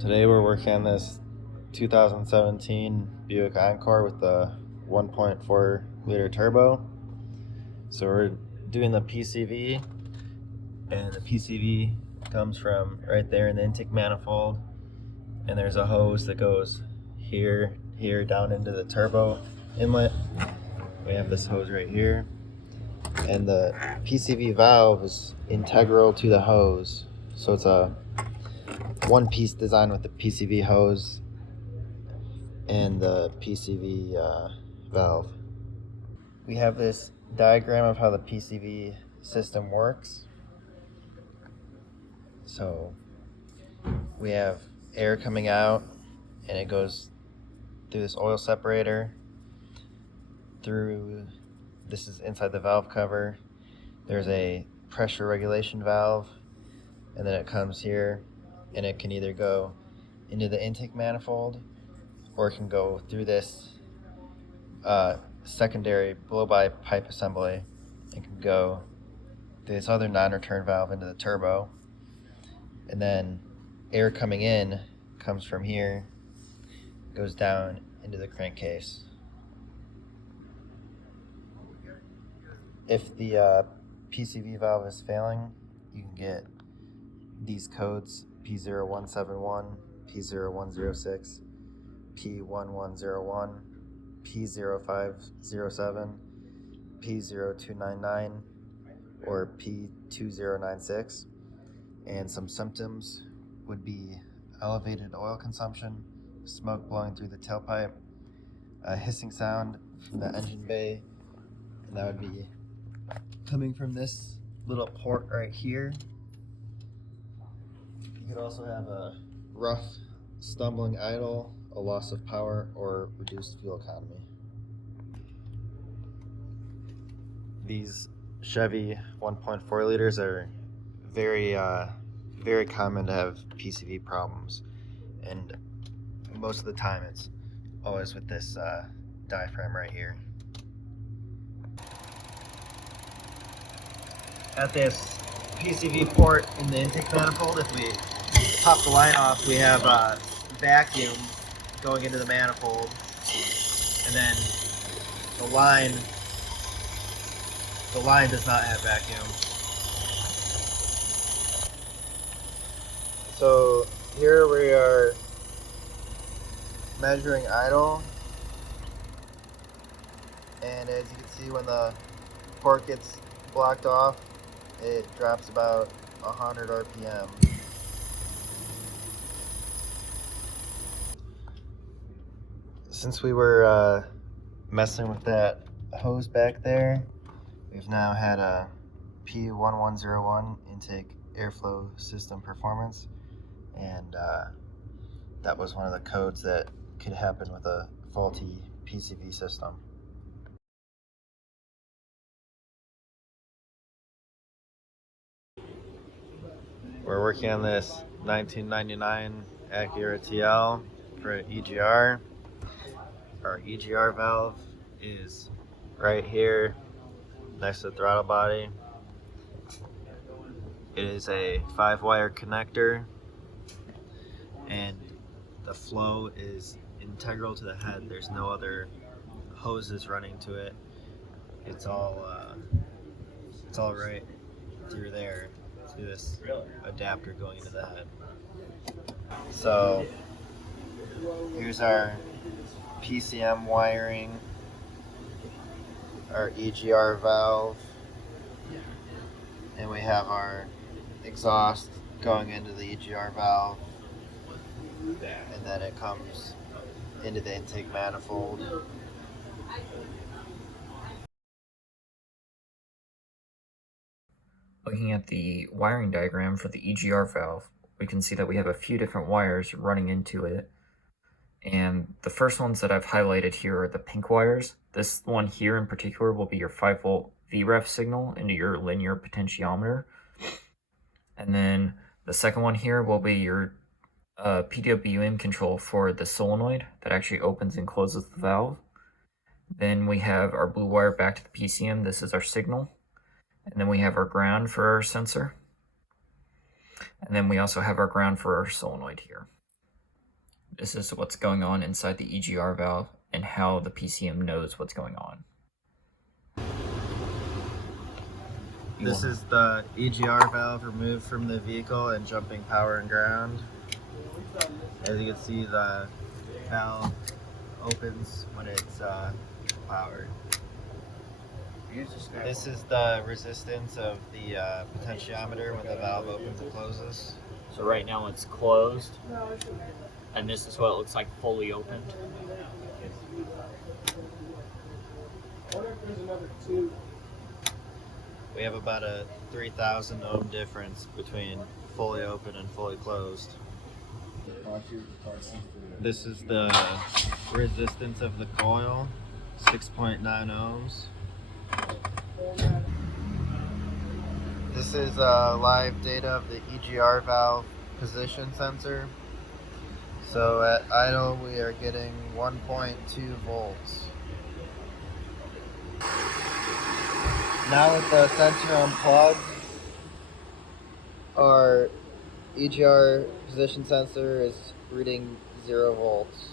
Today we're working on this 2017 Buick Encore with the 1.4 liter turbo. So we're doing the PCV, and the PCV comes from right there in the intake manifold, and there's a hose that goes here down into the turbo inlet. We have this hose right here, and the PCV valve is integral to the hose, so it's a one-piece design with the PCV hose and the PCV valve. We have this diagram of how the PCV system works. So we have air coming out, and it goes through this oil separator, this is inside the valve cover. There's a pressure regulation valve, and then it comes here, and it can either go into the intake manifold, or it can go through this secondary blow-by pipe assembly and can go through this other non-return valve into the turbo. And then air coming in comes from here, goes down into the crankcase. If the PCV valve is failing, you can get these codes: P0171, P0106, P1101, P0507, P0299, or P2096. And some symptoms would be elevated oil consumption, smoke blowing through the tailpipe, a hissing sound from the engine bay, and that would be coming from this little port right here. You could also have a rough, stumbling idle, a loss of power, or reduced fuel economy. These Chevy 1.4 liters are very common to have PCV problems, and most of the time it's always with this diaphragm right here. At this PCV port in the intake manifold, if we pop the line off, we have a vacuum going into the manifold, and then the line does not have vacuum. So here we are measuring idle, and as you can see, when the port gets blocked off, it drops about 100 RPM. Since we were messing with that hose back there, we've now had a P1101 intake airflow system performance, and that was one of the codes that could happen with a faulty PCV system. We're working on this 1999 Acura TL for EGR. Our EGR valve is right here next to the throttle body. It is a 5-wire connector, and the flow is integral to the head. There's no other hoses running to it. It's all right through there, through this adapter going into the head. So here's our PCM wiring, our EGR valve, and we have our exhaust going into the EGR valve, and then it comes into the intake manifold. Looking at the wiring diagram for the EGR valve, we can see that we have a few different wires running into it. And the first ones that I've highlighted here are the pink wires. This one here in particular will be your 5-volt VREF signal into your linear potentiometer. And then the second one here will be your PWM control for the solenoid that actually opens and closes the valve. Then we have our blue wire back to the PCM. This is our signal. And then we have our ground for our sensor. And then we also have our ground for our solenoid here. This is what's going on inside the EGR valve and how the PCM knows what's going on. This is the EGR valve removed from the vehicle and jumping power and ground. As you can see, the valve opens when it's powered. This is the resistance of the potentiometer when the valve opens and closes. So right now it's closed, and this is what it looks like fully opened. We have about a 3,000 ohm difference between fully open and fully closed. This is the resistance of the coil, 6.9 ohms. This is live data of the EGR valve position sensor. So at idle we are getting 1.2 volts. Now with the sensor unplugged, our EGR position sensor is reading 0 volts.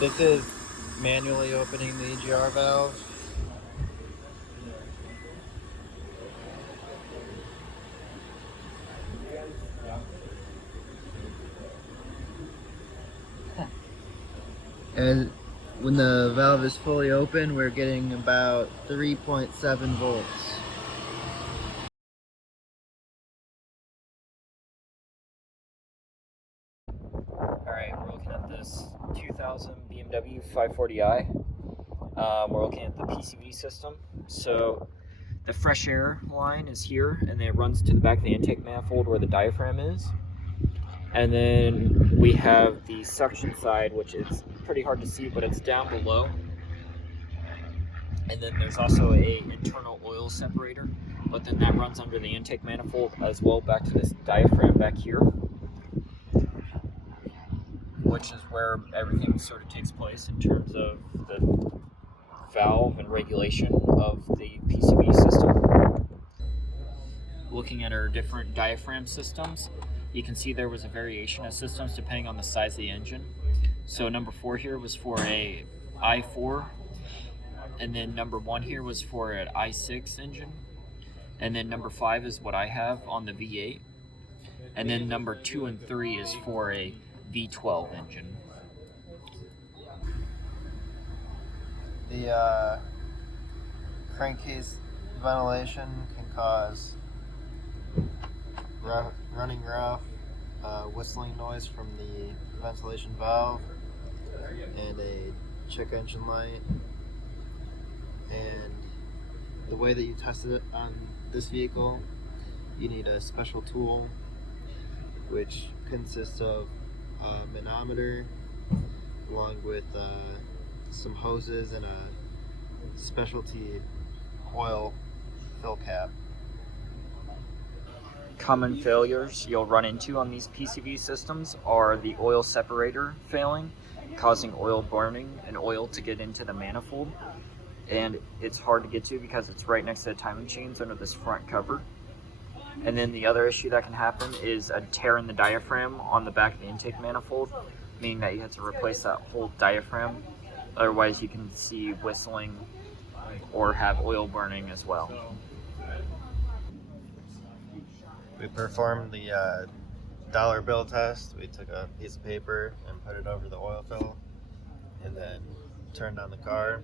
This is manually opening the EGR valve. And when the valve is fully open, we're getting about 3.7 volts. Alright, we're looking at this 2000 BMW 540i. We're looking at the PCV system. So the fresh air line is here, and then it runs to the back of the intake manifold where the diaphragm is. And then we have the suction side, which is pretty hard to see, but it's down below. And then there's also a internal oil separator, but then that runs under the intake manifold as well back to this diaphragm back here, which is where everything sort of takes place in terms of the valve and regulation of the PCV system. Looking at our different diaphragm systems, you can see there was a variation of systems depending on the size of the engine. So number 4 here was for a i4, and then number 1 here was for an i6 engine, and then number 5 is what I have on the V8, and then number 2 and 3 is for a V12 engine. The crankcase ventilation can cause running rough, whistling noise from the ventilation valve, and a check engine light. And the way that you tested it on this vehicle, you need a special tool which consists of a manometer along with some hoses and a specialty oil fill cap. Common failures you'll run into on these PCV systems are the oil separator failing, causing oil burning and oil to get into the manifold. And it's hard to get to because it's right next to the timing chains under this front cover. And then the other issue that can happen is a tear in the diaphragm on the back of the intake manifold, meaning that you have to replace that whole diaphragm. Otherwise you can see whistling or have oil burning as well. We performed the dollar bill test. We took a piece of paper and put it over the oil fill and then turned on the car.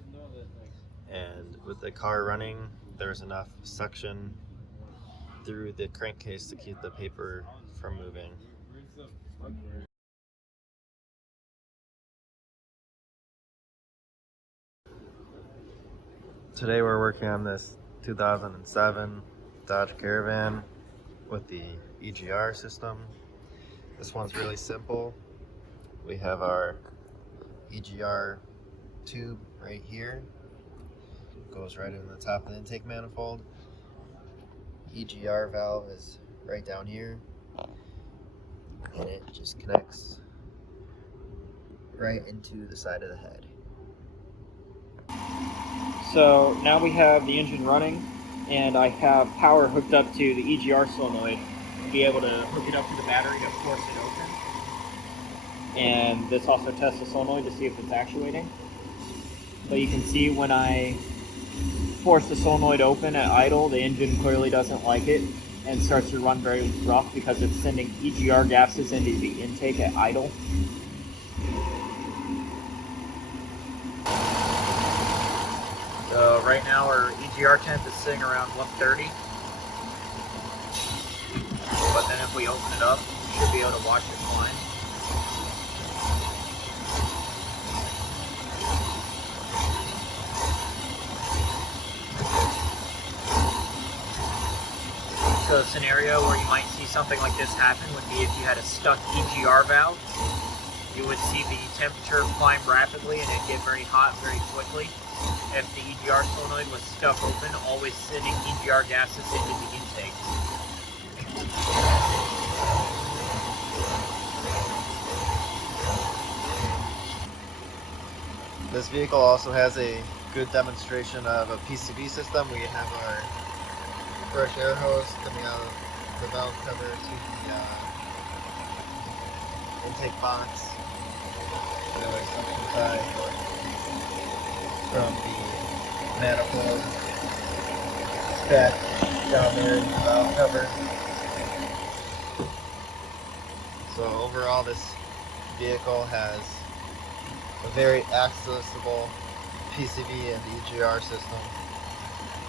And with the car running, there's enough suction through the crankcase to keep the paper from moving. Today we're working on this 2007 Dodge Caravan with the EGR system. This one's really simple. We have our EGR tube right here. It goes right in the top of the intake manifold. EGR valve is right down here, and it just connects right into the side of the head. So now we have the engine running, and I have power hooked up to the EGR solenoid to be able to hook it up to the battery to force it open. and this also tests the solenoid to see if it's actuating. But you can see when I force the solenoid open at idle, the engine clearly doesn't like it and starts to run very rough because it's sending EGR gases into the intake at idle. So right now our EGR temp is sitting around 130. But then if we open it up, you should be able to watch it climb. So a scenario where you might see something like this happen would be if you had a stuck EGR valve. You would see the temperature climb rapidly and it'd get very hot very quickly. If the EGR solenoid was stuck open, always sending EGR gases into the intake. This vehicle also has a good demonstration of a PCV system. We have our fresh air hose coming out of the valve cover to the intake box. We have our suction side from the manifold stack down there in the valve cover. So overall, this vehicle has a very accessible PCV and EGR system.